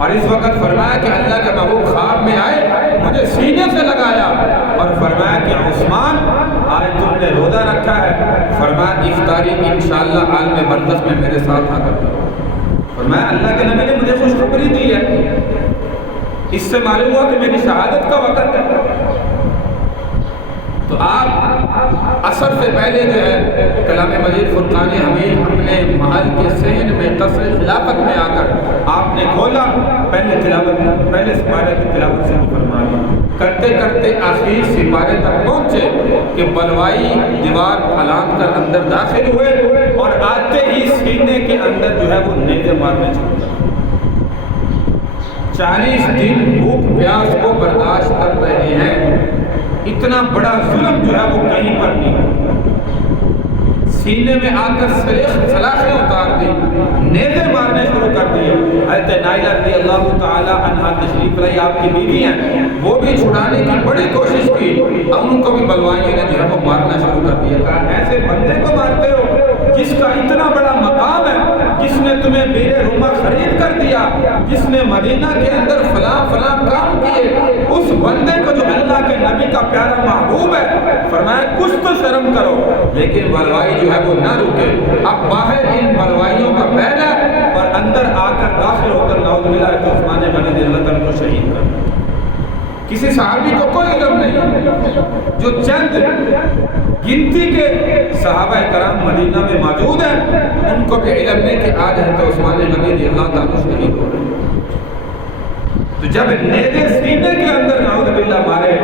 اور اس وقت فرمایا کہ اللہ کے محبوب خواب میں آئے، مجھے سینے سے لگایا اور فرمایا کہ عثمان آج تم نے روزہ رکھا ہے، فرمایا افطاری انشاءاللہ عالم برزخ میں میرے ساتھ آ کر فرمایا اللہ کے نبی نے مجھے خوشخبری دی ہے، اس سے معلوم ہوا کہ میری شہادت کا وقت ہے۔ تو آپ عصر سے پہلے جو ہے کلام مجید فرقان حمید اپنے محل کے صحن میں قصر خلافت میں آ کر آپ نے کھولا، پہلے سپارے کی تلاوت شروع فرما دی، کرتے کرتے آخری سپارے تک پہنچے کہ بلوائی دیوار پھلانگ کر اندر داخل ہوئے اور آتے ہی سینے کے اندر جو ہے وہ نیزے مارنے چھوڑ 40 دن بھوک پیاس کو برداشت کر رہے ہیں، اتنا بڑا ظلم جو ہے وہ کہیں پر نہیں، سینے میں آ کر سلاخیں اتار دی، نیزے مارنے شروع کر دیے۔ حضرت نائلہ رضی اللہ تعالی عنہا تشریف لائی، آپ کی بیوی ہیں، وہ بھی چھڑانے کی بڑی کوشش کی، اب ان کو بھی بلوائیوں نے جو ہے وہ مارنا شروع کر دیا، کہا ایسے بندے کو مارتے ہو جس کا اتنا بڑا مقام ہے، جس نے تمہیں بیر روما خرید کر دیا، جس نے مدینہ کے اندر فلاں فلاں کام کیے، اس بندے کو جو اللہ کے نبی کا پیارا محبوب ہے، فرمایا کچھ تو شرم کرو۔ لیکن بلوائی جو ہے وہ نہ رکے، اب باہر ان بلوائیوں کا پہلا اور اندر آ کر داخل ہو کر نعوذ باللہ کہ عثمان غنی رضی اللہ عنہ کو شہید کر۔ کسی صحابی کو کوئی علم نہیں، جو چند گنتی کے صحابہ کرام مدینہ میں موجود ہیں، ان کو بھی علم نہیں کہ آج ہے تو عثمان غنی رضی اللہ عنہ شہید ہو رہے ہیں۔ تو جب نیزے سینے کے اندر نعوذ باللہ مارے،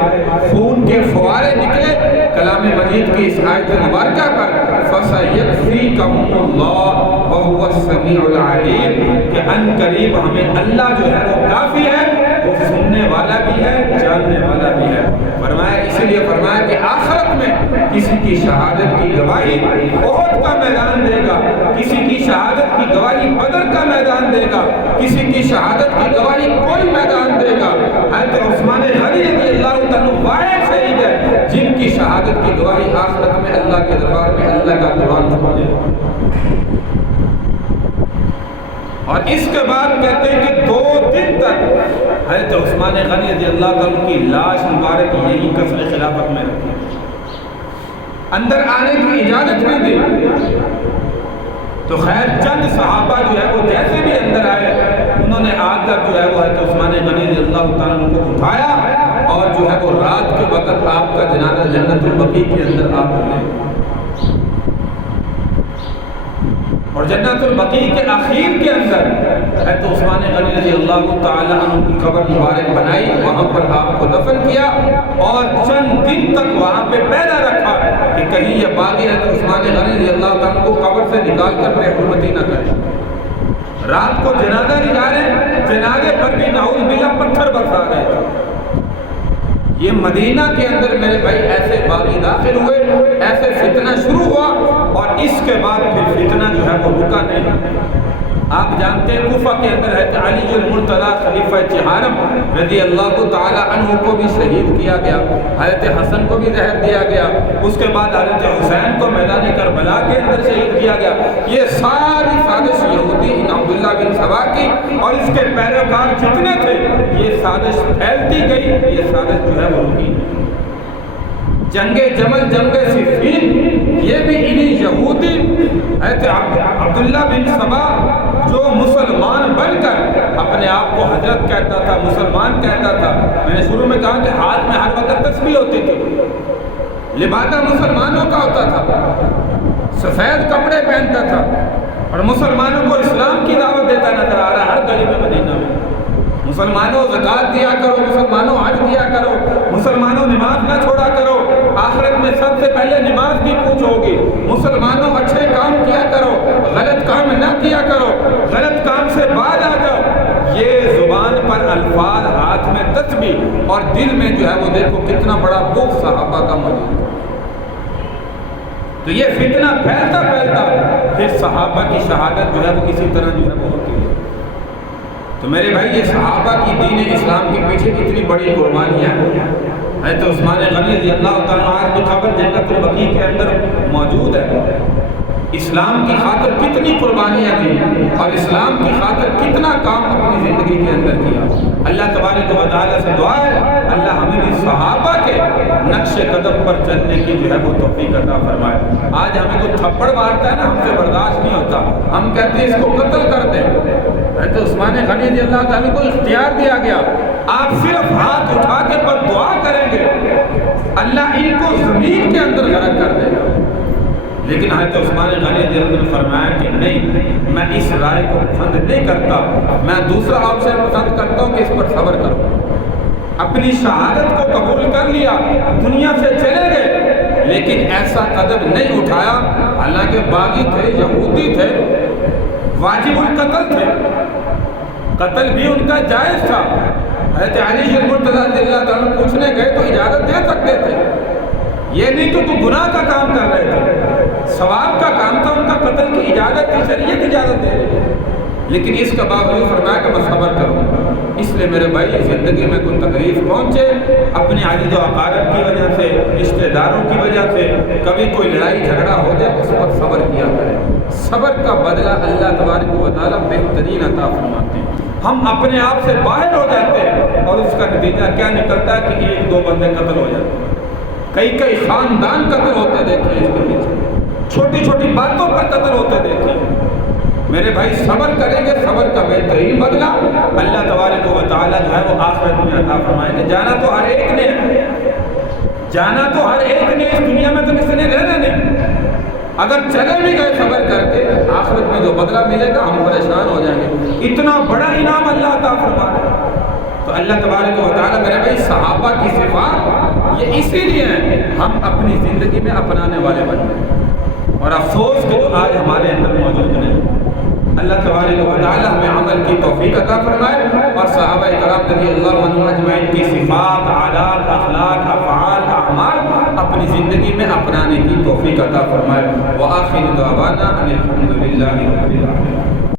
خون کے فوارے نکلے، کلام مجید کی اس آیت مبارکہ پر فَسَيَكْفِيكَهُمُ اللَّهُ وَهُوَ السَّمِيعُ الْعَلِيمُ کہ ان قریب ہمیں اللہ جو ہے وہ کافی ہے، وہ سننے والا بھی ہے، جاننے والا بھی ہے۔ فرمایا اس لیے فرمایا کہ آخرت میں کسی کی شہادت کی گواہی احد کا میدان دے گا، کسی کی شہادت کی گواہی بدر کا میدان دے گا، کسی کی شہادت کی گواہی کوئی میدان دے گا۔ حضرت عثمان غنی رضی اللہ عنہ واحد شہید ہے جن کی شہادت کی گواہی آخرت میں اللہ کے دربار میں اللہ کا قرآن چھوڑے گا۔ اور اس کے بعد کہتے ہیں کہ 2 دن تک حضرت عثمان غنی رضی اللہ عنہ کی لاش مبارک یہی قصر خلافت میں رکھی، اندر آنے کی اجازت نہیں دی۔ تو خیر چند صحابہ جو ہے وہ جیسے بھی اندر آئے، انہوں نے آ کر جو ہے وہ حضرت عثمان غنی رضی اللہ عنہ کو اٹھایا اور جو ہے وہ رات کے وقت آپ کا جنازہ جنت البقیع کے اندر آپ نے، اور جنت البقیع کے اخیر کے اندر حضرت عثمان غنی رضی اللہ تعالی عنہ کی قبر مبارک بنائی، وہاں پر آپ کو دفن کیا اور چند دن تک وہاں پہ پیدا رکھا کہ کہیں یہ باغی حضرت عثمان غنی رضی اللہ عنہ کو قبر سے نکال کر بے حرمتی نہ کرے۔ رات کو جنازہ نکالے، جنازے پر بھی نعوذ باللہ پتھر برسا رہے۔ یہ مدینہ کے اندر میرے بھائی ایسے باغی داخل ہوئے، ایسے فتنہ شروع ہوا اور اس کے بعد پھر فتنہ جو ہے وہ رکا نہیں۔ آپ جانتے ہیں کوفہ کے اندر حضرت علی المرتضیٰ خلیفہ چہارم رضی اللہ تعالی عنہ کو بھی شہید کیا گیا، حضرت حسن کو بھی زہر دیا گیا، اس کے بعد حضرت حسین کو میدان کربلا کے اندر شہید کیا گیا۔ یہ ساری سازش یہودی ان عبداللہ بن سبا کی اور اس کے پیروکار جتنے تھے، یہ سازش پھیلتی گئی، یہ سازش جو ہے وہ رکی۔ جنگ جمل، جنگ صفین، یہ بھی انہی یہودی حضرت عبداللہ بن سبا جو مسلمان بن کر اپنے آپ کو حضرت کہتا تھا، مسلمان کہتا تھا۔ میں نے شروع میں کہا کہ ہاتھ میں ہر وقت تسبیح ہوتی تھی، لبادہ مسلمانوں کا ہوتا تھا، سفید کپڑے پہنتا تھا اور مسلمانوں کو اسلام کی دعوت دیتا نظر آ رہا ہر گلی میں مدینہ میں۔ مسلمانوں زکوٰۃ دیا کرو، مسلمانوں حج دیا کرو، مسلمانوں نماز نہ چھوڑا کرو، آخرت میں سب سے پہلے نماز کی پوچھ ہوگی، مسلمانوں اچھے کام کیا کرو، غلط کام نہ کیا کرو، غلط کام سے باز آ جاؤ۔ یہ زبان پر الفاظ، ہاتھ میں تسبیح اور دل میں جو ہے وہ دیکھو کتنا بڑا بغض صحابہ کا موجود ہے۔ تو یہ فتنہ پھیلتا پھیلتا پھر صحابہ کی شہادت جو ہے وہ اسی طرح جو ہے وہ ہوتی ہے۔ تو میرے بھائی یہ صحابہ کی دین اسلام کے پیچھے اتنی بڑی قربانیاں ہیں۔ عثمان غنی رضی اللہ تعالیٰ عنہ کی قبر جنت البقیع کے اندر موجود ہے۔ اسلام کی خاطر کتنی قربانیاں دی اور اسلام کی خاطر کتنا کام اپنی زندگی کے اندر کیا۔ اللہ تبارک و تعالیٰ سے دعا ہے اللہ ہمیں بھی صحابہ کے نقش قدم پر چلنے کی جو ہے وہ توفیق عطا فرمائے۔ آج ہمیں کوئی تھپڑ مارتا ہے نا، ہم سے برداشت نہیں ہوتا، ہم کہتے ہیں اس کو قتل کر دیں۔ حضرت عثمان غنی رضی اللہ تعالیٰ کو اختیار دیا گیا، آپ صرف ہاتھ اٹھا کے بد دعا کریں گے اللہ ان کو زمین کے اندر غرق کر دے گا۔ لیکن حضرت عثمان غنی رضی اللہ نے فرمایا کہ نہیں، میں اس رائے کو پسند نہیں کرتا، میں دوسرا آپشن پسند کرتا ہوں کہ اس پر صبر کرو۔ اپنی شہادت کو قبول کر لیا، دنیا سے چلے گئے، لیکن ایسا قدم نہیں اٹھایا، حالانکہ باغی تھے، یہودی تھے، واجب القتل تھے، قتل بھی ان کا جائز تھا۔ حضرت علی المرتضیٰ رضی اللہ تعالیٰ پوچھنے گئے تو اجازت دے سکتے تھے، یہ نہیں تو گناہ کا کام کر رہے تھے، ثواب کا کام تھا، ان کا قتل کی اجازت کی، شریعت اجازت دے رہی ہے، لیکن اس کا باوجود فرمایا کہ میں صبر کروں۔ اس لیے میرے بھائی زندگی میں کوئی تکلیف پہنچے، اپنے عزیز و اقارب کی وجہ سے، رشتہ داروں کی وجہ سے کبھی کوئی لڑائی جھگڑا ہو جائے، اس پر صبر کیا کرے۔ صبر کا بدلہ اللہ تبارک و تعالیٰ بہترین عطا فرماتے ہیں۔ ہم اپنے آپ سے باہر ہو جاتے ہیں اور اس کا نتیجہ کیا نکلتا ہے کہ ایک دو بندے قتل ہو جاتے ہیں، کئی خاندان قتل ہوتے دیکھیں، اس کے پیچھے چھوٹی چھوٹی باتوں پر قتل ہوتے دیکھیں۔ میرے بھائی صبر کریں گے، صبر کا بہترین بدلہ اللہ تبارک و تعالیٰ جو ہے وہ آخرت میں عطا فرمائیں گے۔ جانا تو ہر ایک نے ہے، جانا تو ہر ایک نے، اس دنیا میں تو کسی نے رہنا نہیں۔ اگر چلے بھی گئے صبر کر کے، آخرت میں جو بدلہ ملے گا ہم پریشان ہو جائیں گے، اتنا بڑا انعام اللہ عطا فرمائے۔ تو اللہ تبارک و تعالیٰ میرے بھائی صحابہ کی صفات یہ اسی لیے ہیں ہم اپنی زندگی میں اپنانے والے بنے، اور افسوس کہ جو آج ہمارے اندر موجود نہیں۔ اللہ تبارک و تعالیٰ ہمیں عمل کی توفیق عطا فرمائے اور صحابہ کرام رضی اللہ عنہم اجمعین کی صفات، عادات، اخلاق، افعال، اعمال اپنی زندگی میں اپنانے کی توفیق عطا فرمائے۔ وآخر دعوانا ان الحمد للہ رب العالمین۔